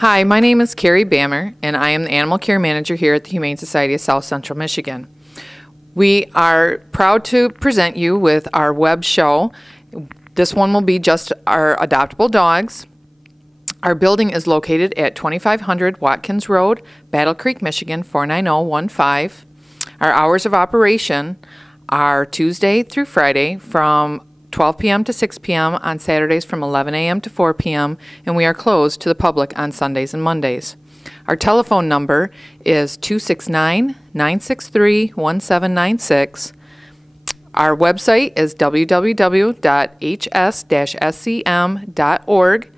Hi, my name is Carrie Bammer, and I am the Animal Care Manager here at the Humane Society of South Central Michigan. We are proud to present you with our web show. This one will be just our adoptable dogs. Our building is located at 2500 Watkins Road, Battle Creek, Michigan, 49015. Our hours of operation are Tuesday through Friday from 12 p.m. to 6 p.m. on Saturdays from 11 a.m. to 4 p.m. and we are closed to the public on Sundays and Mondays. Our telephone number is 269-963-1796. Our website is www.hs-scm.org,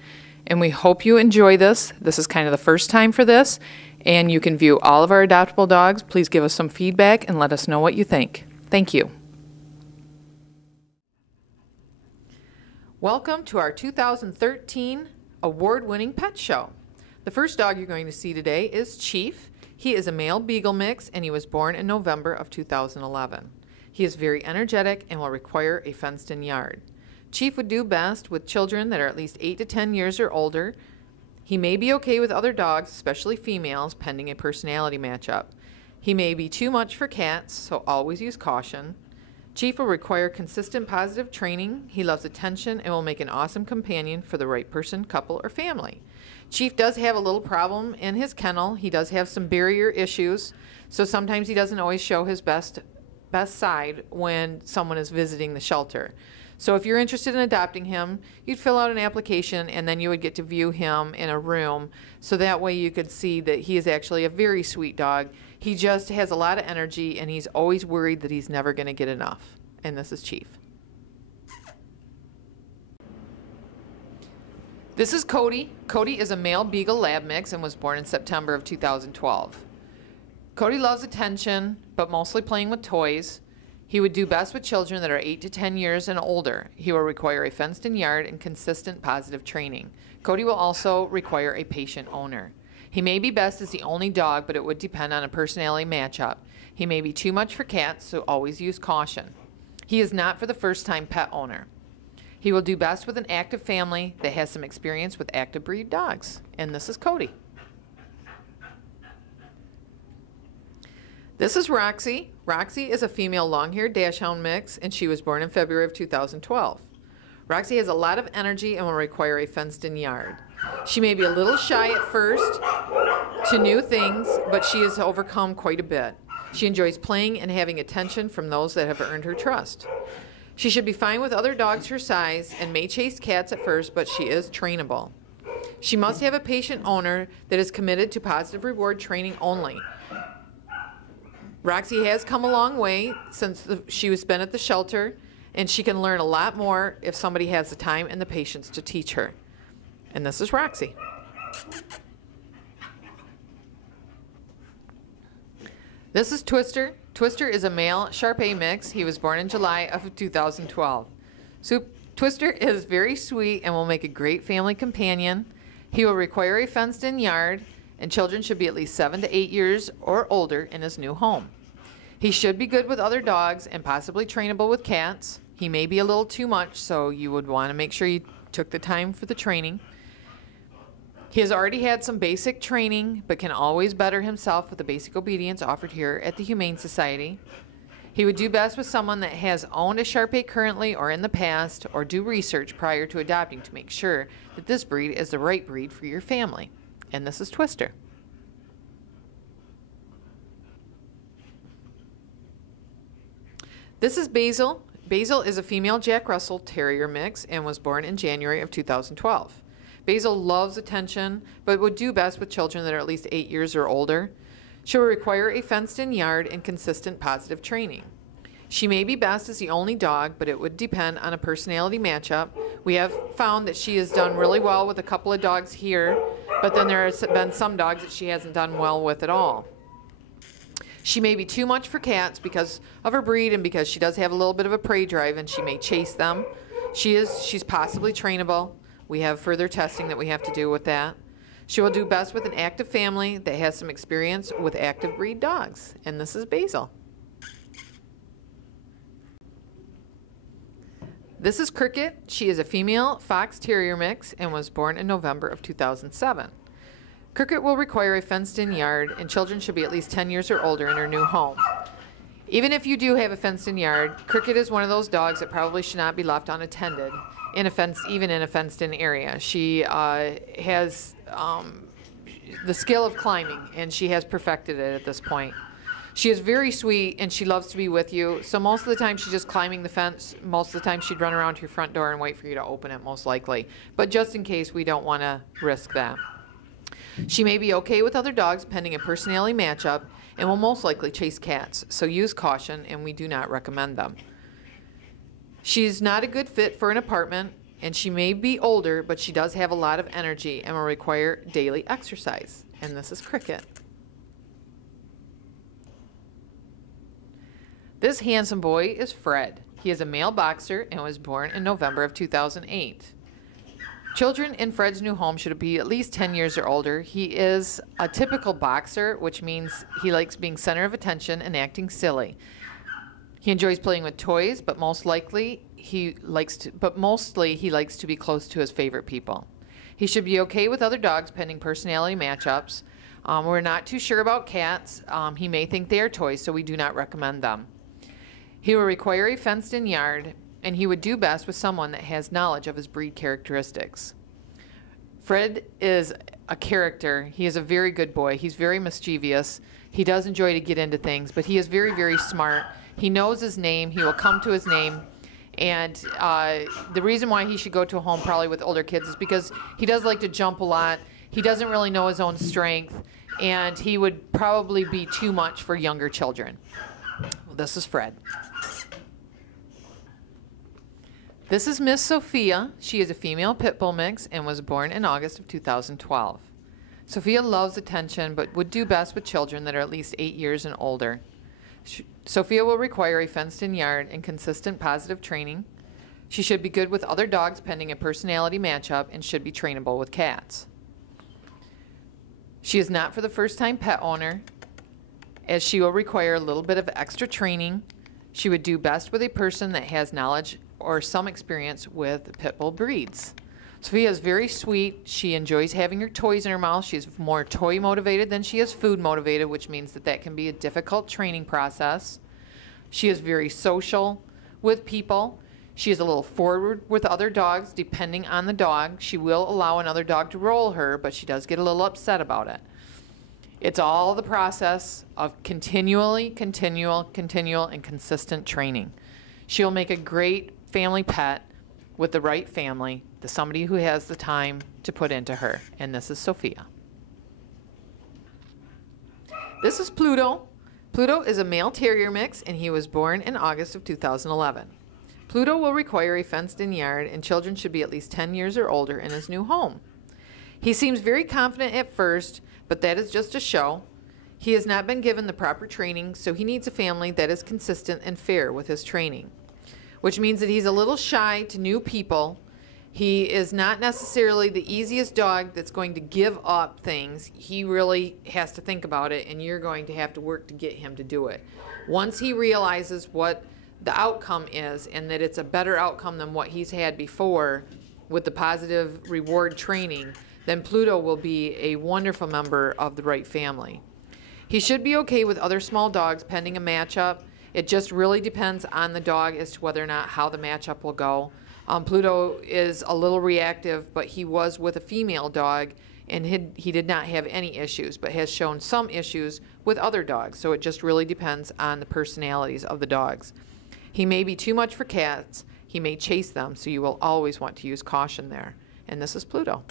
and we hope you enjoy this. This is kind of the first time for this, and you can view all of our adoptable dogs. Please give us some feedback and let us know what you think. Thank you. Welcome to our 2013 award-winning pet show. The first dog you're going to see today is Chief. He is a male beagle mix and he was born in November of 2011. He is very energetic and will require a fenced-in yard. Chief would do best with children that are at least 8 to 10 years or older. He may be okay with other dogs, especially females, pending a personality matchup. He may be too much for cats, so always use caution. Chief will require consistent positive training. He loves attention and will make an awesome companion for the right person, couple, or family. Chief does have a little problem in his kennel. He does have some barrier issues, so sometimes he doesn't always show his best side when someone is visiting the shelter. So if you're interested in adopting him, you'd fill out an application and then you would get to view him in a room, so that way you could see that he is actually a very sweet dog. He just has a lot of energy and he's always worried that he's never going to get enough. And this is Chief. This is Cody. Cody is a male beagle lab mix and was born in September of 2012. Cody loves attention, but mostly playing with toys. He would do best with children that are 8 to 10 years and older. He will require a fenced-in yard and consistent positive training. Cody will also require a patient owner. He may be best as the only dog, but it would depend on a personality matchup. He may be too much for cats, so always use caution. He is not for the first-time pet owner. He will do best with an active family that has some experience with active breed dogs. And this is Cody. This is Roxy. Roxy is a female long-haired dachshund mix, and she was born in February of 2012. Roxy has a lot of energy and will require a fenced-in yard. She may be a little shy at first to new things, but she has overcome quite a bit. She enjoys playing and having attention from those that have earned her trust. She should be fine with other dogs her size and may chase cats at first, but she is trainable. She must have a patient owner that is committed to positive reward training only. Roxy has come a long way since she has been at the shelter, and she can learn a lot more if somebody has the time and the patience to teach her. And this is Roxy. This is Twister. Twister is a male Shar-Pei mix. He was born in July of 2012. So Twister is very sweet and will make a great family companion. He will require a fenced-in yard, and children should be at least 7 to 8 years or older in his new home. He should be good with other dogs and possibly trainable with cats. He may be a little too much, so you would want to make sure you took the time for the training. He has already had some basic training, but can always better himself with the basic obedience offered here at the Humane Society. He would do best with someone that has owned a Shar-Pei currently or in the past, or do research prior to adopting to make sure that this breed is the right breed for your family. And this is Twister. This is Basil. Basil is a female Jack Russell Terrier mix and was born in January of 2012. Basil loves attention, but would do best with children that are at least 8 years or older. She will require a fenced-in yard and consistent positive training. She may be best as the only dog, but it would depend on a personality matchup. We have found that she has done really well with a couple of dogs here, but then there have been some dogs that she hasn't done well with at all. She may be too much for cats because of her breed and because she does have a little bit of a prey drive and she may chase them. She's possibly trainable. We have further testing that we have to do with that. She will do best with an active family that has some experience with active breed dogs. And this is Basil. This is Cricket. She is a female Fox Terrier mix and was born in November of 2007. Cricket will require a fenced-in yard, and children should be at least 10 years or older in her new home. Even if you do have a fenced-in yard, Cricket is one of those dogs that probably should not be left unattended, even in a fenced-in area. She has the skill of climbing, and she has perfected it at this point. She is very sweet, and she loves to be with you. So most of the time, she's just climbing the fence. Most of the time, she'd run around to your front door and wait for you to open it, most likely. But just in case, we don't want to risk that. She may be okay with other dogs pending a personality matchup and will most likely chase cats. So use caution, and we do not recommend them. She's not a good fit for an apartment, and she may be older, but she does have a lot of energy and will require daily exercise. And this is Cricket. This handsome boy is Fred. He is a male boxer and was born in November of 2008. Children in Fred's new home should be at least 10 years or older. He is a typical boxer, which means he likes being center of attention and acting silly. He enjoys playing with toys, but mostly he likes to be close to his favorite people. He should be okay with other dogs pending personality matchups. We're not too sure about cats. He may think they are toys, so we do not recommend them. He will require a fenced-in yard, and he would do best with someone that has knowledge of his breed characteristics. Fred is a character. He is a very good boy. He's very mischievous. He does enjoy to get into things, but he is very, very smart. He knows his name. He will come to his name. And the reason why he should go to a home probably with older kids is because he does like to jump a lot. He doesn't really know his own strength, and he would probably be too much for younger children. This is Fred. This is Miss Sophia. She is a female pit bull mix and was born in August of 2012. Sophia loves attention but would do best with children that are at least 8 years and older. Sophia will require a fenced-in yard and consistent positive training. She should be good with other dogs pending a personality matchup and should be trainable with cats. She is not for the first-time pet owner, as she will require a little bit of extra training. She would do best with a person that has knowledge or some experience with pit bull breeds. Sophia is very sweet. She enjoys having her toys in her mouth. She's more toy motivated than she is food motivated, which means that can be a difficult training process. She is very social with people. She is a little forward with other dogs depending on the dog. She will allow another dog to roll her, but she does get a little upset about it. It's all the process of continual, and consistent training. She'll make a great family pet with the right family, somebody who has the time to put into her. And this is Sophia. This is Pluto. Pluto is a male terrier mix, and he was born in August of 2011. Pluto will require a fenced-in yard, and children should be at least 10 years or older in his new home. He seems very confident at first, but that is just a show. He has not been given the proper training, so he needs a family that is consistent and fair with his training, which means that he's a little shy to new people. He is not necessarily the easiest dog that's going to give up things. He really has to think about it, and you're going to have to work to get him to do it. Once he realizes what the outcome is and that it's a better outcome than what he's had before with the positive reward training, then Pluto will be a wonderful member of the right family. He should be okay with other small dogs pending a matchup. It just really depends on the dog as to whether or not how the matchup will go. Pluto is a little reactive, but he was with a female dog, and he did not have any issues, but has shown some issues with other dogs. So it just really depends on the personalities of the dogs. He may be too much for cats. He may chase them, so you will always want to use caution there. And this is Pluto.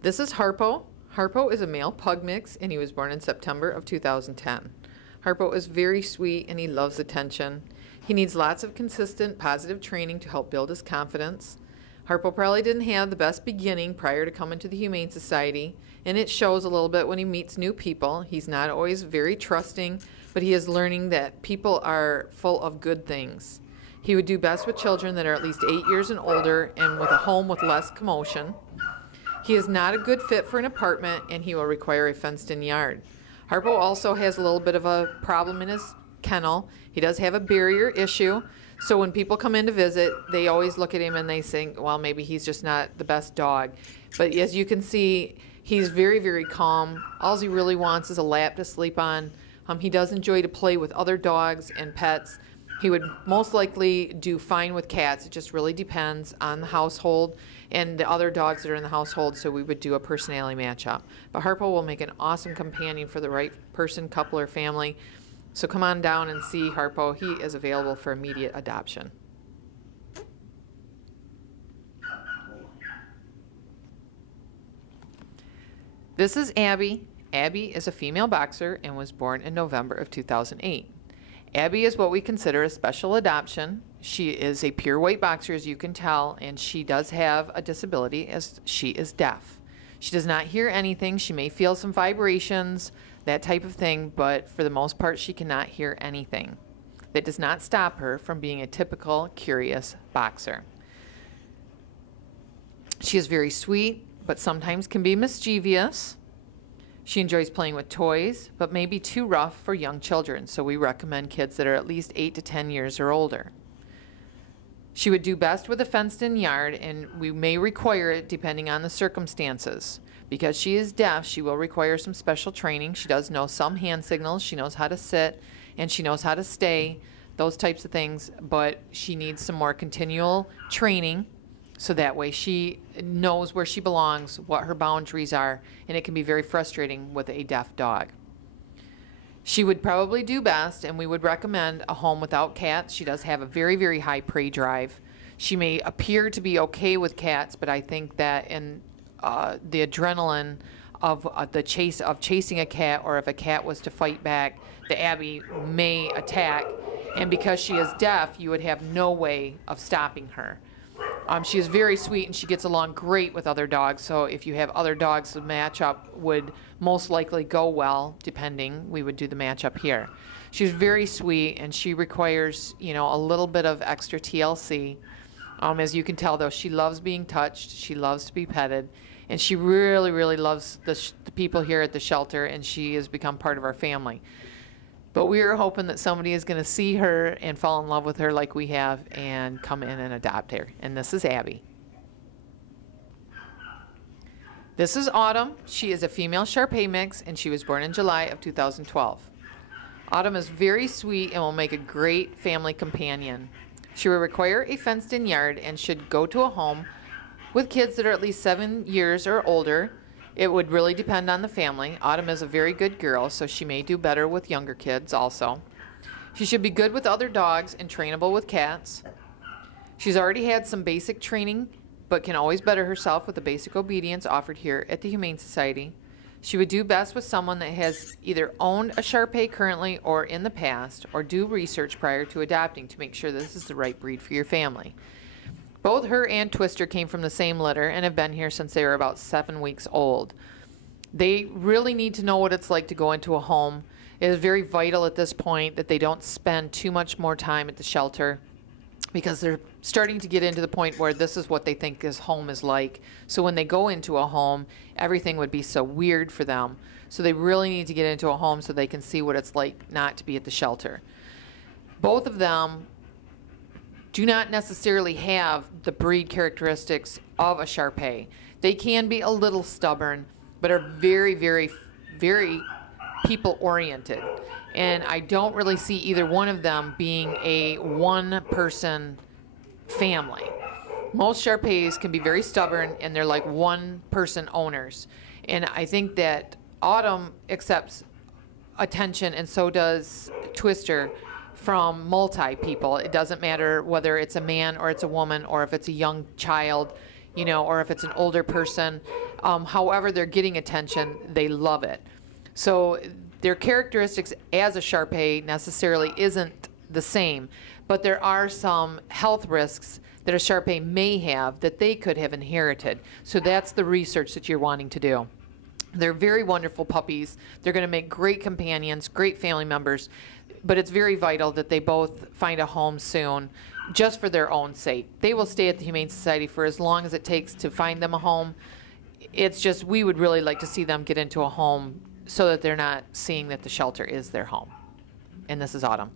This is Harpo. Harpo is a male pug mix, and he was born in September of 2010. Harpo is very sweet, and he loves attention. He needs lots of consistent, positive training to help build his confidence. Harpo probably didn't have the best beginning prior to coming to the Humane Society, and it shows a little bit when he meets new people. He's not always very trusting, but he is learning that people are full of good things. He would do best with children that are at least 8 years and older and with a home with less commotion. He is not a good fit for an apartment, and he will require a fenced-in yard. Harpo also has a little bit of a problem in his kennel. He does have a barrier issue, So when people come in to visit, they always look at him and they think, well, maybe he's just not the best dog. But as you can see, he's very, very calm. All he really wants is a lap to sleep on. He does enjoy to play with other dogs and pets. He would most likely do fine with cats. It just really depends on the household and the other dogs that are in the household, so we would do a personality matchup. But Harpo will make an awesome companion for the right person, couple, or family. So come on down and see Harpo. He is available for immediate adoption. This is Abby. Abby is a female boxer and was born in November of 2008. Abby is what we consider a special adoption. She is a pure white boxer, as you can tell, and she does have a disability as she is deaf. She does not hear anything. She may feel some vibrations, that type of thing, but for the most part, she cannot hear anything. That does not stop her from being a typical, curious boxer. She is very sweet, but sometimes can be mischievous. She enjoys playing with toys, but may be too rough for young children, so we recommend kids that are at least 8 to 10 years or older. She would do best with a fenced-in yard, and we may require it depending on the circumstances. Because she is deaf, she will require some special training. She does know some hand signals. She knows how to sit, and she knows how to stay, those types of things, but she needs some more continual training so that way she knows where she belongs, what her boundaries are, and it can be very frustrating with a deaf dog. She would probably do best, and we would recommend a home without cats. She does have a very, very high prey drive. She may appear to be okay with cats, but I think that in the adrenaline of the chase of chasing a cat, or if a cat was to fight back, the Abby may attack, and because she is deaf, you would have no way of stopping her. She is very sweet, and she gets along great with other dogs, so if you have other dogs, the matchup would most likely go well, depending. We would do the matchup here. She's very sweet, and she requires, you know, a little bit of extra TLC. As you can tell, though, she loves being touched. She loves to be petted, and she really, really loves the people here at the shelter, and she has become part of our family. But we are hoping that somebody is going to see her and fall in love with her like we have and come in and adopt her. And this is Abby. This is Autumn. She is a female Shar-Pei mix, and she was born in July of 2012. Autumn is very sweet and will make a great family companion. She will require a fenced-in yard and should go to a home with kids that are at least 7 years or older. It would really depend on the family. Autumn is a very good girl, so she may do better with younger kids also. She should be good with other dogs and trainable with cats. She's already had some basic training, but can always better herself with the basic obedience offered here at the Humane Society. She would do best with someone that has either owned a Shar-Pei currently or in the past, or do research prior to adopting to make sure this is the right breed for your family. Both her and Twister came from the same litter and have been here since they were about 7 weeks old. They really need to know what it's like to go into a home. It is very vital at this point that they don't spend too much more time at the shelter, because they're starting to get into the point where this is what they think his home is like. So when they go into a home, everything would be so weird for them. So they really need to get into a home so they can see what it's like not to be at the shelter. Both of them do not necessarily have the breed characteristics of a Shar-Pei. They can be a little stubborn, but are very, very, very people-oriented. And I don't really see either one of them being a one-person family. Most Shar-Peis can be very stubborn, and they're like one-person owners. And I think that Autumn accepts attention, and so does Twister, from multi-people. It doesn't matter whether it's a man or it's a woman, or if it's a young child, you know, or if it's an older person. However they're getting attention, they love it. So their characteristics as a Shar-Pei necessarily isn't the same, but there are some health risks that a Shar-Pei may have that they could have inherited. So that's the research that you're wanting to do. They're very wonderful puppies. They're going to make great companions, great family members, but it's very vital that they both find a home soon, just for their own sake. They will stay at the Humane Society for as long as it takes to find them a home. It's just we would really like to see them get into a home so that they're not seeing that the shelter is their home. And this is Autumn.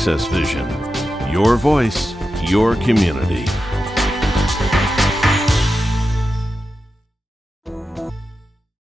AccessVision. Your voice, your community.